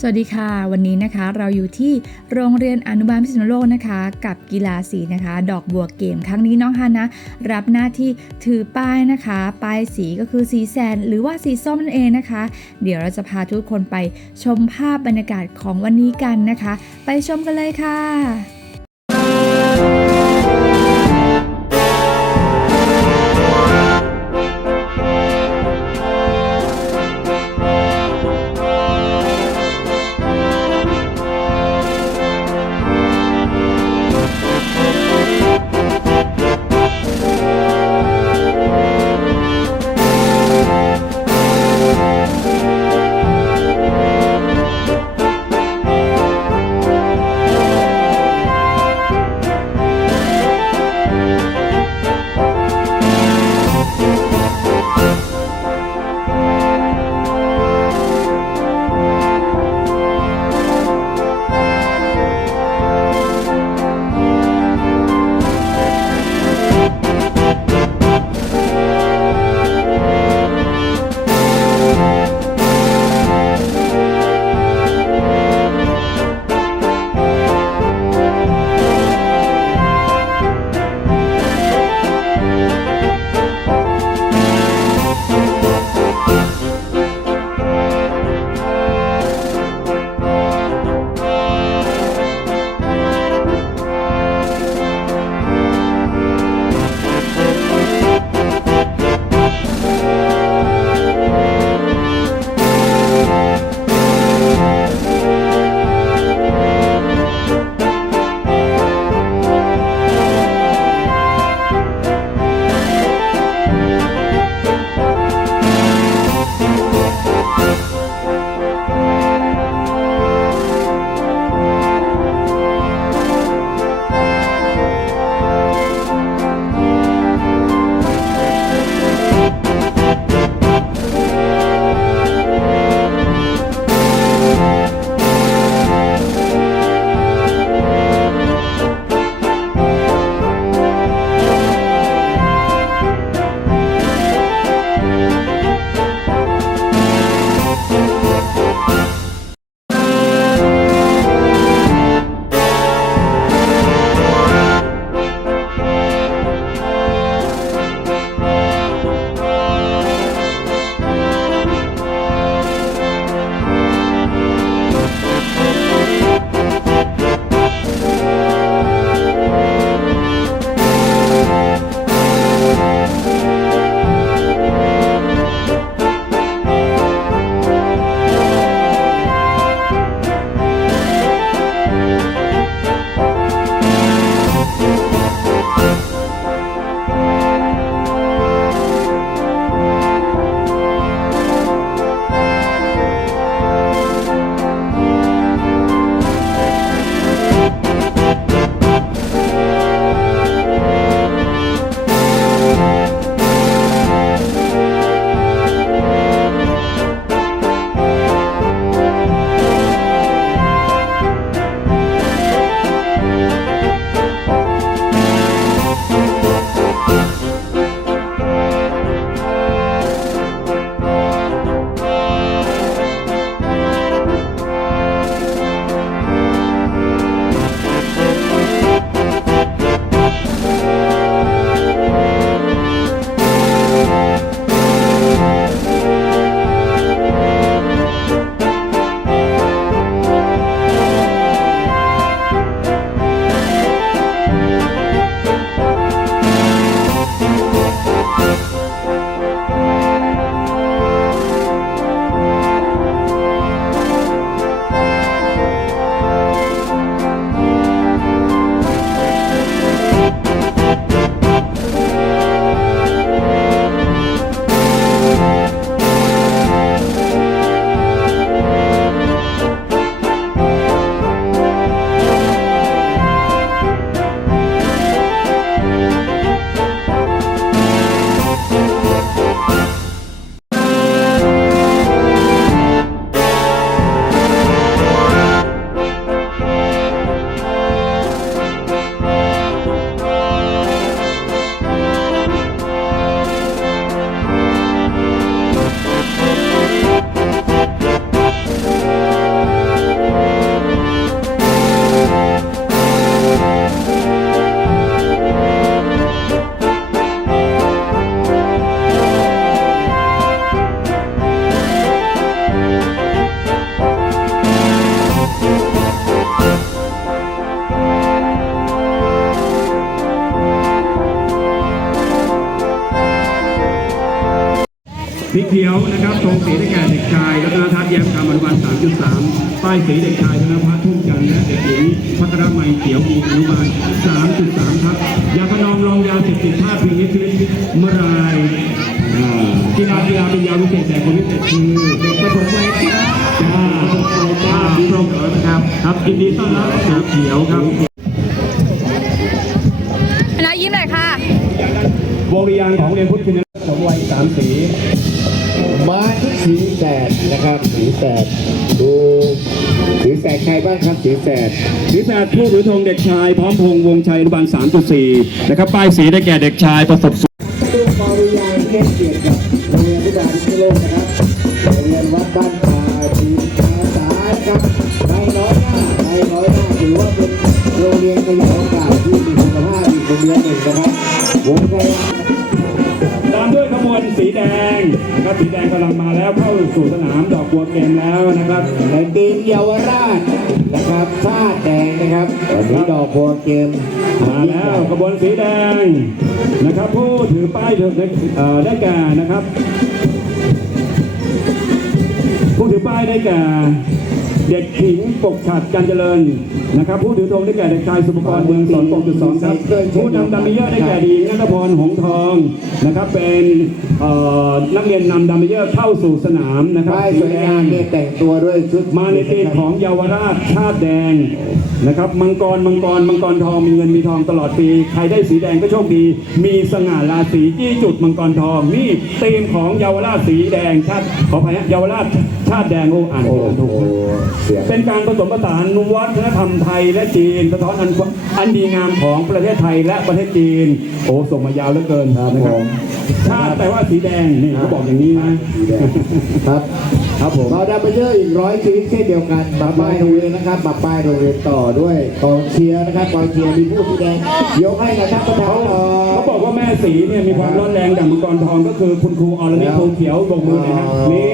สวัสดีค่ะ วันนี้นะคะเราอยู่ที่โรงเรียนอนุบาลพิษณุโลกนะคะ กับกีฬาสีนะคะ ดอกบัวเกม ครั้งนี้น้องฮานะรับหน้าที่ถือป้ายนะคะ ป้ายสีก็คือสีแสน หรือว่าสีส้มนั่นเองนะคะ เดี๋ยวเราจะพาทุกคนไปชมภาพบรรยากาศของวันนี้กันนะคะ ไปชมกันเลยค่ะ แย้มคำอนุบาล3.3 ป้ายสีเด็กชายธนพัฒน์ทุ่งจันทร์และเด็กหญิงพัทรมัยเขียวมีอนุบาล3.3 ครับยาพนองรองยาเสพติดภาพพินิจชีวิตเมื่อไรอ่ากีฬากีฬาเป็นยาวิเศษแต่คนพิเศษคือเด็กประสบวัยจ้าจ้าพี่น้องเอ๋ยนะครับ ครับยินดีต้อนรับสีเขียวครับนะยิ้มหน่อยค่ะวงริยางค์ของเรียนพุทธชินราชสมวัยสามสีมาที่ สีแสดนะครับสีแสดดูสีแสดใครบ้างครับสีแสดศีรษะผู้ถือธงเด็กชาย พร้อมพงษ์วงชัยอนุบาล3.4 นะครับ ป้ายสีได้แก่เด็กชายประสบสุขดูปาริยาเกษเกียรติกับโรงเรียนพิบาลพิโลกนะครับโรงเรียนวัดบ้านป่าทีมอาสาครับในน้อยหน้าในน้อยหน้าถือว่าเป็นโรงเรียนขยายโอกาสที่มีคุณภาพอีกโรงเรียนหนึ่งนะครับวงชัยต สีแดงนะครับสีแดงกำลังมาแล้วเข้าสู่สนามดอกบัวเกมแล้วนะครับในทีมเยาวราชนะครับชาติแดงนะครับวันนี้ดอกบัวเกมมาแล้วขบวนสีแดงนะครับ ผู้ถือป้ายเอ่อได้แก่นะครับ ผู้ถือป้ายได้แก่ เด็กหญิงปกฉัดกันเจริญนะครับ ผู้ถือธงได้แก่เด็กชายสุภกรเมืองสอนปกจุดสองครับผู้นำดัมเมเยอร์ได้แก่เด็กหญิงนัทพรหงทองนะครับ เป็นเอ่อนักเรียนนำดัมเมเยอร์เข้าสู่สนามนะครับป้ายสวยงามสีแดเนี่ยแต่งตัวด้วยชุดมาในธีมของเยาวราชชาติแดงนะครับมังกรมังกรมังกรทองมีเงินมีทองตลอดปี ใครได้สีแดงก็โชคดี มีสง่าราศีจี้จุดมังกรทองนี่ธีมของเยาวราชสีแดงชาติขออภัยฮะเยาวราชชาติแดงโอ้อ่านโอ้ไม่ถูกโหเสียงเป็นการผสมผสานวัฒนธรรมไทยและจีนสะท้อนอันอันดีงามของประเทศไทยและประเทศจีน โอ้ส่งมายาวเหลือเกินครับนะคผรับมชาติแปลว่าสีแดงนี่เขาบอกอย่างนี้นะครับครับผมเราได้ไปเยอะอีกร้อยชีวิตเช่นเดียวกันมาป้ายโรงเรียนนะครับมาป้ายโรงเรียนต่อด้วยกองเชียร์นะครับกองเชียร์มีผู้สีแดงยกให้กับท่านประธานเขาบอกว่าแม่สีเนี่ยมีความร้อนแรงดังมังกรทองก็คือคุณครูอรณิพงษ์เขียวบกมือนะฮะนี่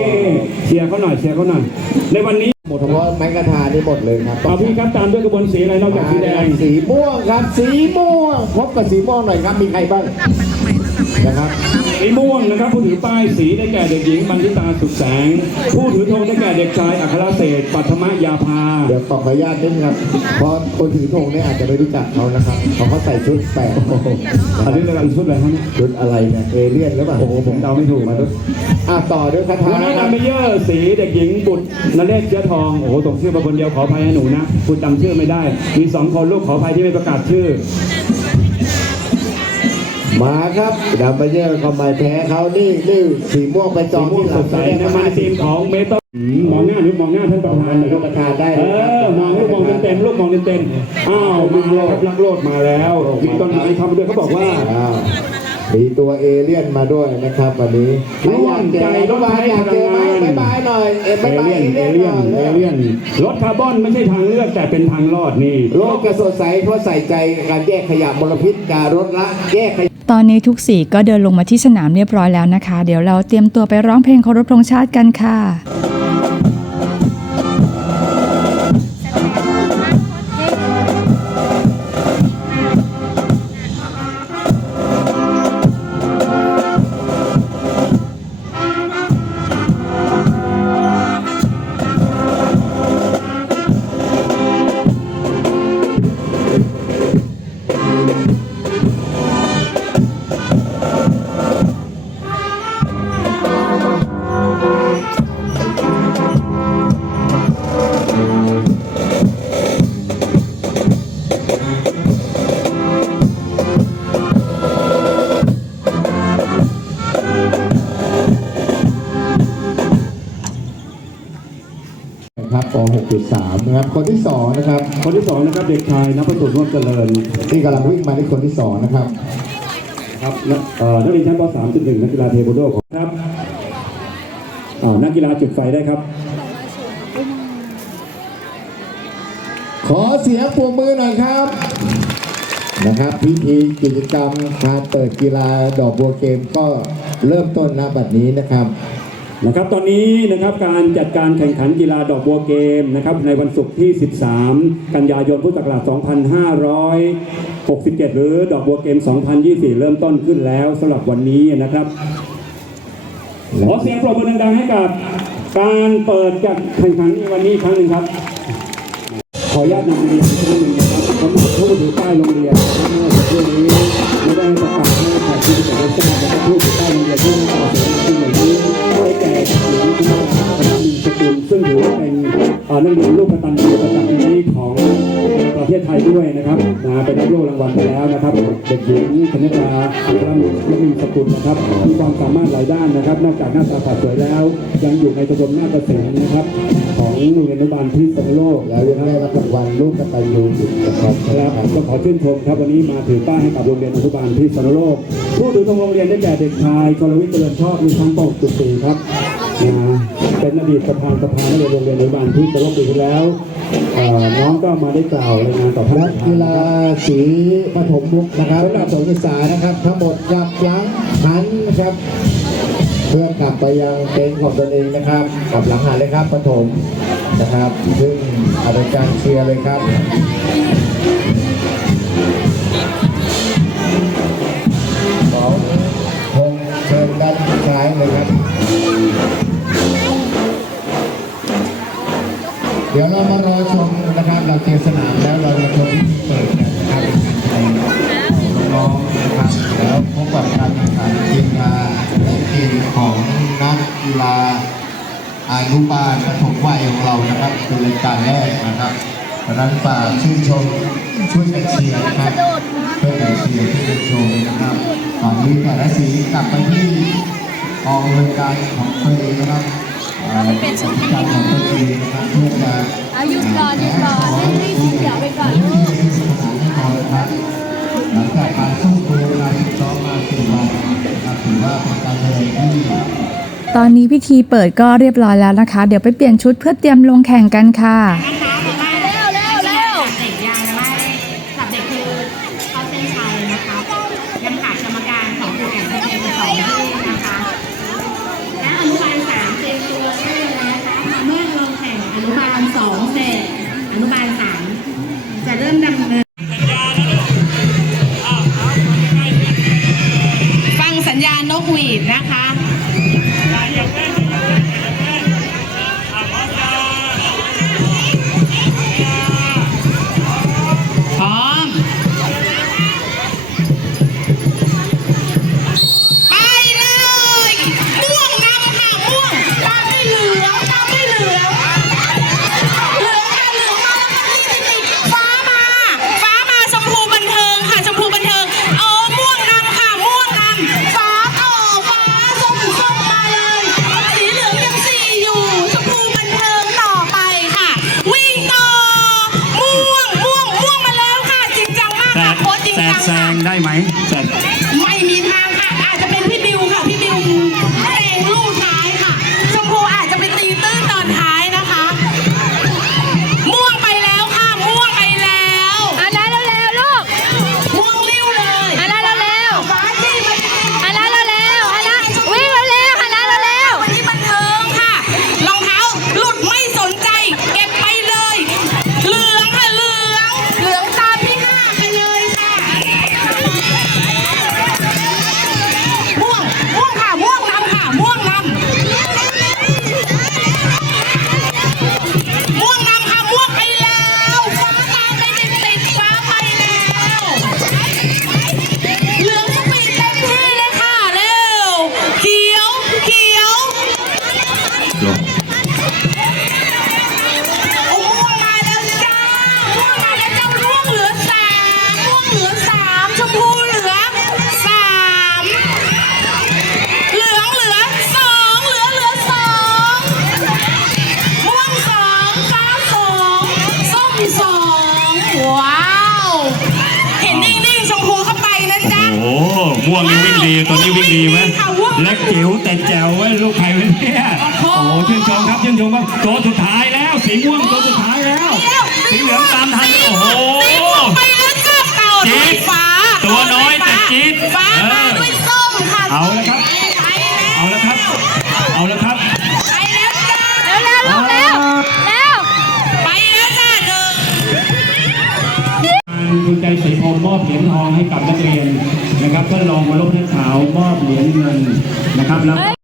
เชียร์เขาหน่อยเชียร์เขาหน่อยในวันนี้หมด เฉพาะไม้กระทานี่หมดเลยครับเอาพี่ครับตามด้วยกระบวนสีอะไรนอกจากสีแดง สีม่วงครับ สีม่วงพบกับสีม่วงหน่อยครับ มีใครบ้าง นะครับสีม่วงนะครับ ผู้ถือป้ายสีได้แก่เด็กหญิงบันทิตาสุขแสง ผู้ถือธงได้แก่เด็กชายอัครเศรษฐ์ปัทมยาภา เดี๋ยวขออนุญาตนิดนึงครับ เพราะคนถือธงเนี่ยอาจจะไม่รู้จักเขานะครับเพราะเขาใส่ชุดแปลกอันนี้เรียกกันชุดอะไรครับเนี่ยชุดอะไรเนี่ยเอเลี่ยนหรือเปล่าโอ้โหผมเดาไม่ถูกมาด้วยอะต่อด้วยคาถาวันนั้นครันำบไปเยอะสีเด็กหญิงบุตรนเรศเชื้อทองโอ้โหส่งชื่อมาคนเดียวขออภัยให้หนูนะคุณจำชื่อไม่ได้ มีสองคนลูกขออภัยที่ไม่ประกาศชื่อ มาครับดับเบิลเยอร์ก็มาแพ้เขานี่นี่สีม่วงไปจสีองม่วที่งหสลัดงใสได้นะมามาในทีมของเมโต้มองหน้าหรือมองหน้าท่านประธานหน่อยครับประธานได้เอเลยครับอมองลูกมองเต็มๆลูกมองเต็มๆอ้าวมาแล้วครับลักโลดมาแล้วมีต้นไม้เข้ามาด้วยเขาบอกว่าอ้าวมีตัวเอเลี่ยนมาด้วยนะครับวันนี้ใครอยากเจอใจรถบายอยากเจอไหมรถไฟบายบายหน่อยเอ็มเอบายบายเลี่ยนเอเอเลี่เลี่ยยนนหน่อยเอเลี่ยนรถคาร์บอนไม่ใช่ทางเลือกแต่เป็นทางรอดนี่โลกจะสดใสเพราะใส่ใจการแยกขยะมลพิษการลดละแยกขยะ ตอนนี้ทุกสีก็เดินลงมาที่สนามเรียบร้อยแล้วนะคะ เดี๋ยวเราเตรียมตัวไปร้องเพลงเคารพธงชาติกันค่ะ 3นะครับคนที่สองนะครับคนที่สองนะครับเด็กชายนภัสสุร่วมเจริญที่กำลังวิ่งมาที่คนที่สองนะครับครับเอ่อนักเรียนชั้นป .3.1 นักกีฬาเทควันโดครับอ่านักกีฬาจุดไฟได้ครับ ขอเสียงปรบมือหน่อยครับนะครับพิธีกิจกรรมการเปิดกีฬาดอกบัวเกมก็เริ่มต้นนะบัดนี้นะครับ นะครับตอนนี้นะครับการจัดการแข่งขันกีฬาดอกบัวเกมนะครับในวันศุกร์ที่ 13 กันยายนพุทธศักราช 2567 หรือดอกบัวเกม 2024 เริ่มต้นขึ้นแล้วสำหรับวันนี้นะครับขอเสียงปรบมือดังๆให้กับการเปิดการแข่งขันในวันนี้ครั้งหนึ่งครับ ขออนุญาตนำเรียนอีกครั้งหนึ่งนะครับสำหรับผู้ถือป้ายโรงเรียนเมื่อสักครู่นี้ไม่ได้ประกาศให้ฝ่ายที่จะได้ทราบนะครับผู้ถือป้ายโรงเรียนที่น่าต่อเสียง นักเรียนลูกกตัญญูประจำปีนี้ของประเทศไทยด้วยนะครับนะไปรับโล่รางวัลไปแล้วนะครับ เด็กหญิงคณิตาพระมีสกุลนะครับมีความสามารถหลายด้านนะครับ นอกจากหน้าตาสวยแล้ว ยังอยู่ในชมรมนาฏศิลป์นะครับ ของโรงเรียนอนุบาลพิษณุโลกแล้วยังได้รับรางวัลลูกกตัญญูอีกนะครับครับก็ขอชื่นชมครับวันนี้มาถือป้ายให้กับโรงเรียนอนุบาลพิษณุโลกผู้ถือธงโรงเรียนได้แก่เด็กชายกรวิทย์เจริญชอบมีทั้งปกจุดสี่ครับ นะเป็นอดีตประธานสภานักเรียนโรงเรียนอนุบาลพิษณุโลกปีที่แล้วเอ่อน้องก็มาได้กล่าวรายงานต่อท่านนัปกระธานกีฬาครับสีปฐมมุกนะครับระดับสงศึกษานะครับ ทั้งหมดกลับหลังหันนะครับ เพื่อกลับไปยังเต็นท์ของตนเองนะครับกลับหลังหันเลยครับปฐมนะครับ ซึ่งอาจารย์เชียร์เลยครับของคงเชิญด้านซ้ายเลยครับ ดี๋ยวเรามารอชมนะครับเราเตรียมสนามแล้วเราจะชมที่เปิดนะครับน้องๆนะครับแล้วพบกับการแข่งขันกีฬาและเกมของนักกีฬาอานุบาลปฐมวัยของเรานะครับเป็นรายการแรกนะครับเพราะนั้นฝากชื่นชมช่วยกันเชียร์นะครับเพื่อกันเชียร์ที่เป็นชว์นะครับตอนนี้แต่ละสีกลับไปที่กองรายการของตัวเองนะครับ เป็นสกิจกรรมของตัวเองนะอายุก่อนยุก่อนรีบๆเดี๋ยวไปก่อนลูกที่สนามแน่นอนนะครับหลังจากการสู้ดูในซ้อมมาสี่วันถือว่าเป็นการแสดงที่ตอนนี้พิธีเปิดก็เรียบร้อยแล้วนะคะ เดี๋ยวไปเปลี่ยนชุดเพื่อเตรียมลงแข่งกันค่ะ ดีตัวนี้วิ่งดีไหมและจิ๋วแต่แจ๋วไว้ยลูกใครวะเนี่ยโอ้โหชื่นชมครับชื่นชมครับตัวสุดท้ายแล้ว สีม่วงตัวสุดท้ายแล้ว สีเหลืองตามทันโอ้โหสีม่วงไปแล้วจ้าต่อด้วยฟ้าตัวน้อยแต่จี๊ดฟ้าเออมาด้วยส้มค่ะเอาละครับไปแล้วเอาละครับ เอาละครับไปแล้วจ้าๆเร็วๆลูกเร็วเร็วไปแล้วจ้าหนึ่งคุณใจศรีพรหมมอบเหรียญทองให้กับนักเรียน นะครับเพื่อรองมาลบนักขาวมอบเหรียญเงินนะครับแล้ว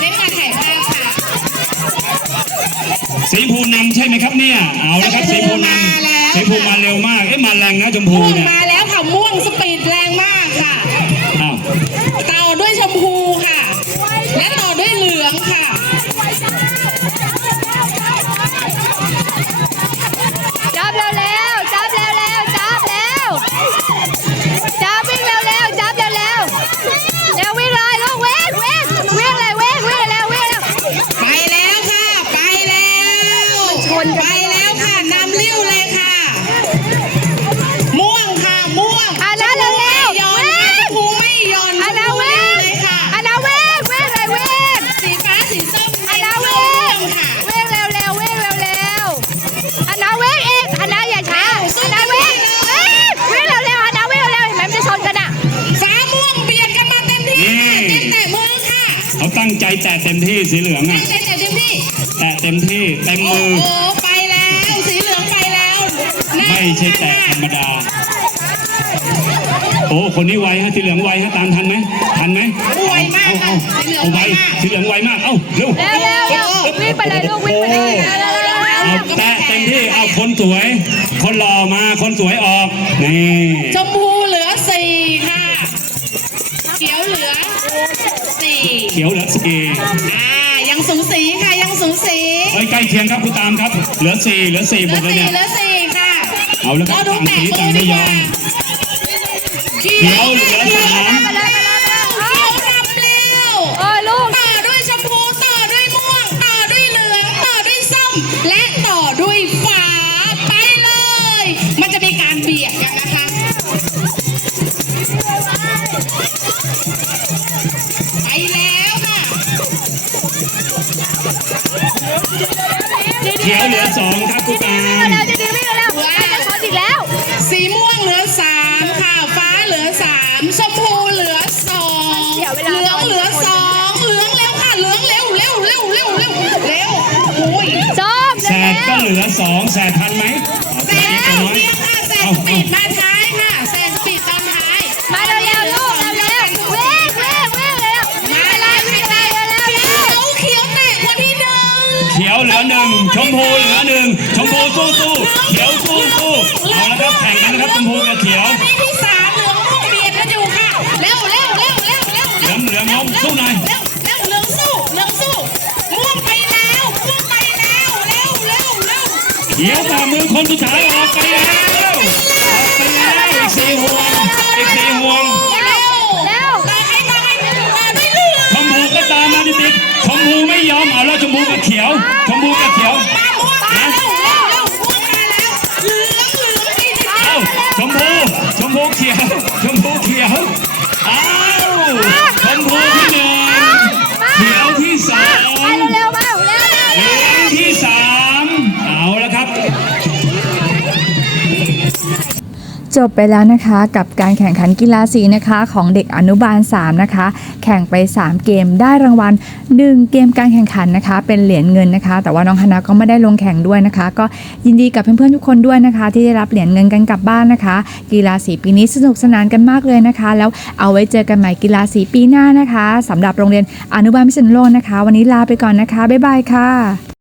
เน้นการถ่ายภาพค่ะสีชมพูนำใช่ไหมครับเนี่ย เอาละครับสีชมพูนำสีชมพูมาเร็วมาก เอ๊ะมาแรงนะชมพูม่วงเนี่ย มาแล้วค่ะม่วะเต็มที่สีเหลืองเต็อะมแต่เต็มที่แตะเต็มที่เต็มโอ้มือ โหไปแล้ว สีเหลืองไปแล้วแน่นไม่ใช่แตะธรรมดา โอ้ คนนี้ไวฮะสีเหลืองไวฮะตามทันไหมทันไหมไวมากเอาค่ะเอาสีเหลืองเอาไวไวมากสีเหลืองไวมาก เอ้าเร็วเร็วเร็วเร็ววิ่งไปเลยลูกวิ่งไปเลยเร็วเร็วเร็วเร็วเอาแตะเต็มที่ เอาคนสวย คนหล่อมาคนสวยออก นี่ ชมพู เขียวเหลือสี่อ่ายังสูสีค่ะยังสูสีเอ้ยใกล้เคียงครับคุณตามครับ เหลือสี่เหลือสี่เหหมลืดอเลยสี่เนี่ยเหลือสี่ค่ะ เอาแล้วครับเราดูต่างแตะสีมืต่างอดีไม่กยอว่ามเขีเขียว ลือสองแสบทันไหมเอาแซตัวงนี้เอาตัวน้อยเพียงค่ะแซงเอาสปีเอาดมาท้ายค่ะแซงสปีดตอนท้าย มาเร็วเร็วลูกเร็วเร็ววิ่งวิ่งวิ่งเร็ววิ่งไปเลยวิ่งไปเลยเร็วเร็วเขาเขียวแตะคนที่หนึ่งเขียวเหลือหนึ่งชมพูเหลือหนึ่งชมพูสู้สู้เขียวสู้สู้เอาละครับแข่งกันนะครับชมพูกับเขียวคนนี้ที่สามเหลืองม่วงเบียดกันอยู่ค่ะเร็วเร็วเร็วเร็วเร็วเหลืองเหลืองน้องสู้หน่อย เขียวฝ่ามือคนสุดท้ายออกไปแล้วออกไปแล้วอีกสี่ห่วงอีกสี่ห่วงเร็วเร็วต่อใครต่อใครต่อด้วยเหลือชมพูก็ตามมาติดๆชมพูไม่ยอมเอาแล้วชมพูกับเขียวชมพูกับเขียวมาม่วงมาเร็วเร็วเร็วม่วงมาแล้วเหลืองเหลืองอีกเอ้าชมพูชมพูเขียวชมพูเขียวอ้าวชมพูที่หนึ่งเขียวที่ จบไปแล้วนะคะกับการแข่งขันกีฬาสีนะคะของเด็กอนุบาล 3 นะคะ แข่งไป 3 เกมได้รางวัล 1 เกมการแข่งขันนะคะ เป็นเหรียญเงินนะคะ แต่ว่าน้องฮานาก็ไม่ได้ลงแข่งด้วยนะคะ ก็ยินดีกับเพื่อนๆทุกคนด้วยนะคะ ที่ได้รับเหรียญเงินกันกลับบ้านนะคะ กีฬาสีปีนี้สนุกสนานกันมากเลยนะคะ แล้วเอาไว้เจอกันใหม่กีฬาสีปีหน้านะคะสำหรับโรงเรียนอนุบาลพิษณุโลกนะคะ วันนี้ลาไปก่อนนะคะบ๊ายบายค่ะ